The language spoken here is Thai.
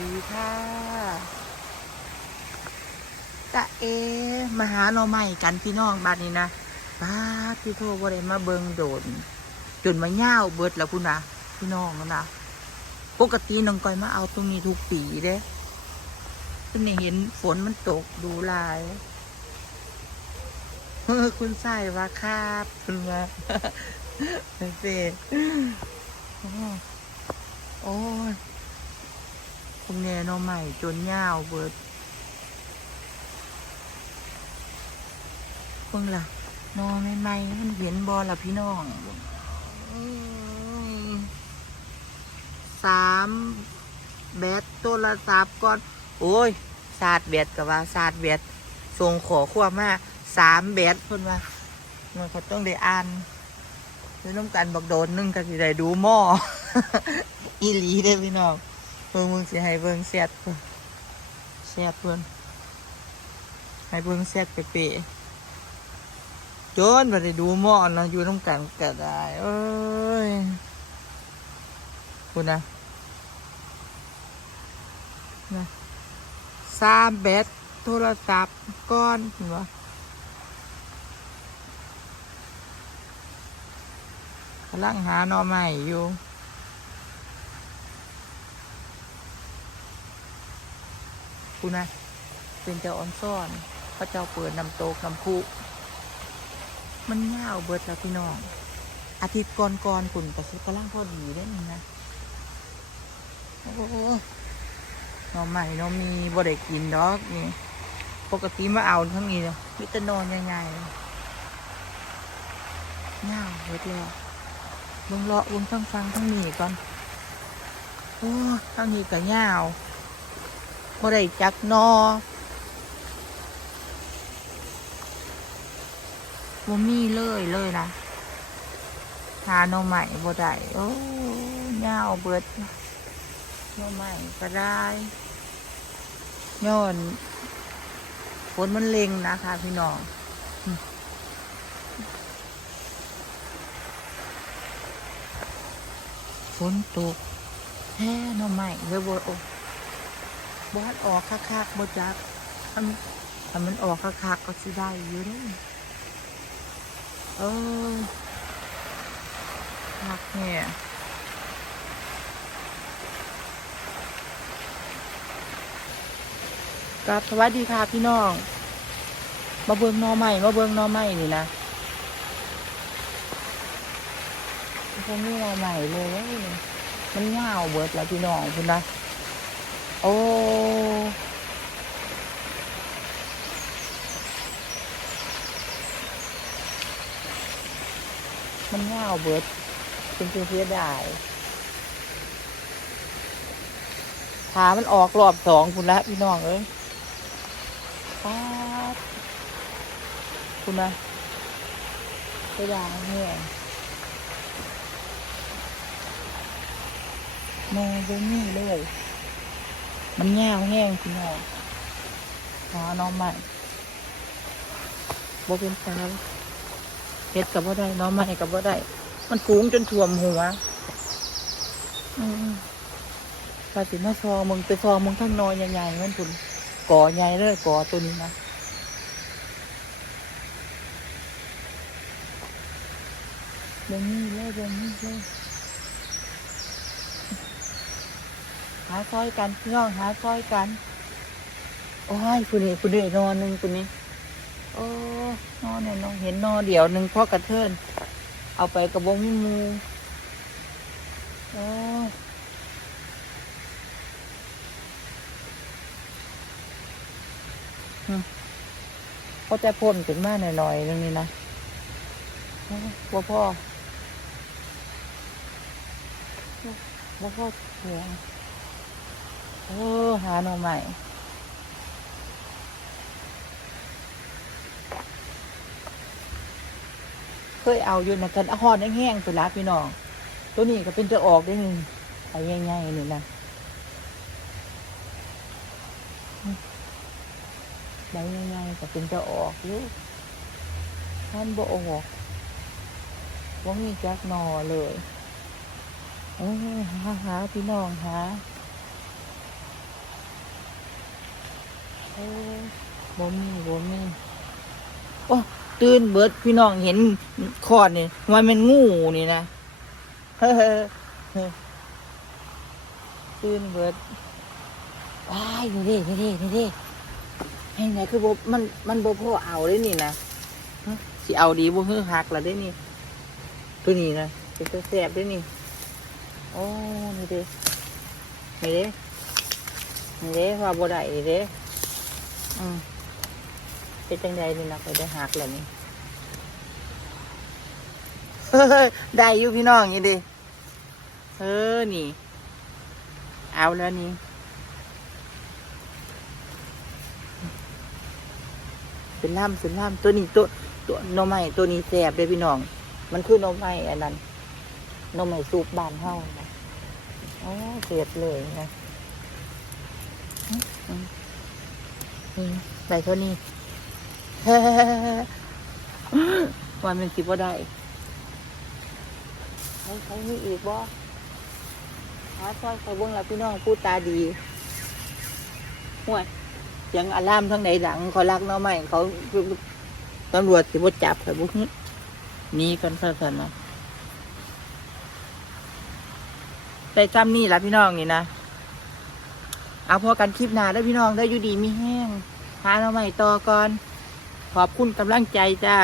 ดีค่ะจะเอมาหาเราใหม่กันพี่น้องบ้านนี้นะบ้าพี่โทบ่ได้มาเบิงโดน จนมาเง่าเบิดแล้วพุ่นะพี่น้องนะปกติน้องก้อยมาเอาตรงนี้ทุกปีเด้คุณนี่เห็นฝนมันตกดูลายคุณใส่ว่าครับคุณว่าเฟ่โอ้โอ้ย พวกแน่หนอใหม่จนเงาวเบิดเพิ่งล่ะนอใหม่ๆมันเห็นบอละพี่น้องสามแบตโทรศัพท์ก่อน โอ้ยศาสตร์แบตกับว่าศาสตร์แบตส่งขอขั้วมาสามแบตเพิ่นว่ามันเขาต้องได้อ่านหรือน้ำกันบอกโดนนึ่งก็สิได้ดูหม้ออีหลีได้พี่น้อง พิ่งมึงสิให้เบิ่งแซดเพิ่นแซดเพิ่นให้เบิ่งแซดเป๊ะๆจนไปได้ดูหม้อนะอยู่น้ำกันก็ได้เอ้ยคุณนะนะสามแบตโทรศัพท์ก้อนเห็นปะกำลังหาหน่อใหม่อยู่ คุณนะเป็นเจ้าออนซ่อนพระเจ้าเปิดนำโตกนำคุมันยาวเบิดแล้วพี่น้อง อาทิตย์ก่อนก่อนๆฝุ่นกระซิบกระล่างพอดีได้นี่นะโอ้โหน่อใหม่เนาะมีบ่ได้กินดอกนี่ ปกติมาเอาทั้งนี้เลยมิตรนอนใหญ่ๆยาวเบิดแล้วเบิ่งเลาะเบิ่งทั้งฟังทั้งนี้ก่อน โอ้ทั้งนี้ก็ยาว บ่ได้จักนอบ่มีเลยเลยนะหาหน่อใหม่บ่ได้โอ้ยาวเบิดหน่อใหม่ก็ได้ย้อนฝนมันเล็งนะคะพี่น้องฝนตกแท้หน่อใหม่เลยบ่โอ้ บอดออกคักๆบ่จักถ้ามันถ้ามันออกคักๆก็สิได้อยู่เด้อเออพักเนี่ยกับสวัสดีค่ะพี่น้อง มาเบิงนอใหม่มาเบิงนอใหม่นี่นะผมมีหนอใหม่เลย มันเงาเบิดแล้วพี่น้องคุณนะโอ้ มันเงาวเบิดเป็นเสียดายขามันออกรอบสองคุณละพี่น้องเอ้ยป๊าดคุณนะเสียดายแห้งมองบนนี่เลย มันเงาวแห้งพี่น้องหาน้องใหม่บ่เป็นตา เฮ็ดกับว่าได้น้องใหม่กับว่าได้ มันสูงจนท่วมหัวอืมปาสิมาซองมึงไปซองมึงทั้งนอยใหญ่ๆมันพุ่นก่อใหญ่เลยก่อตัวนี้นะเดี๋ยวนี้เลยเดี๋ยวนี้เลยหาซอยกันพี่น้องหาซอยกัน โอ้ยคุณนี่คุณนี่นอนหนึ่งคุณนี่โอ้ นอเนี่ยน้องเห็นนอเดียวหนึ่งพ่อกระเทินเอาไปกระบงมิมูโอ้เขาจะพ่นขึ้นมาหน่อยๆนึงนี่นะโอ้บ่พ่อบ่พ่อเสียงโอ้หาหน่อใหม่ เคยเอาอยู่นะกันหอดแห้งๆไปละพี่น้อง ตัวนี้ก็เป็นจะออกได้หนึ่งไปง่ายๆนี่นะใบง่ายๆก็เป็นจะออกอยู่ท่านบ่ออกว่ามีจักหนอเลยเออหาหาพี่น้องหาโอ้บ่มีบ่มีโอ้ ตื่นเบิดพี่น้องเห็นคอดนี่ว่ามันงูนี่นะเฮ้อตื่นเบิดว้ายนี่เด้นี่เด้นี่เด้ให้ไหนคือบ่มันมันบ่พอเอาเลยนี่นะฮะสิเอาดีบ่ฮือหักละได้นี่ ตัวนี้นะเป็นตัวแสบได้นี่โอ้นี่เด้นี่เด้นี่เด้ว่าบ่ได้นี่เด้อืม เป็นจังไดนี่นะไปได้หักแล้วนี่เฮ้ยได้อยู่พี่น้องนี่เด้เออนี่ เอาแล้วนี่เป็นล่ำเป็นล่ำตัวนี้ตัวตัวหนมไม้ตัวนี้แสบเลยพี่น้อง มันคือหนมไม้อันนั้นหนมไม้สูบบานเฮานะโอ้เสียดเลยนะอืมอืมอืมได้เท่านี้ วันเป็นคิดว่าได้ใช้ใช้มีอีกบ่หาซอยใส่เบิ้งแล้วพี่น้องพูดตาดีห่วยเสียงอะลามทั้งไหนดังเขาลักเนาะไม่เขาตำรวจสิบ่จับเขาบุกหนี่กันซะสันนะได้จำนี่ละพี่น้องนี่นะเอาพอกันคลิปหน้าได้พี่น้องได้อยู่ดีมีแห้งหาเราใหม่ต่อก่อน ขอบคุณกำลังใจจ้า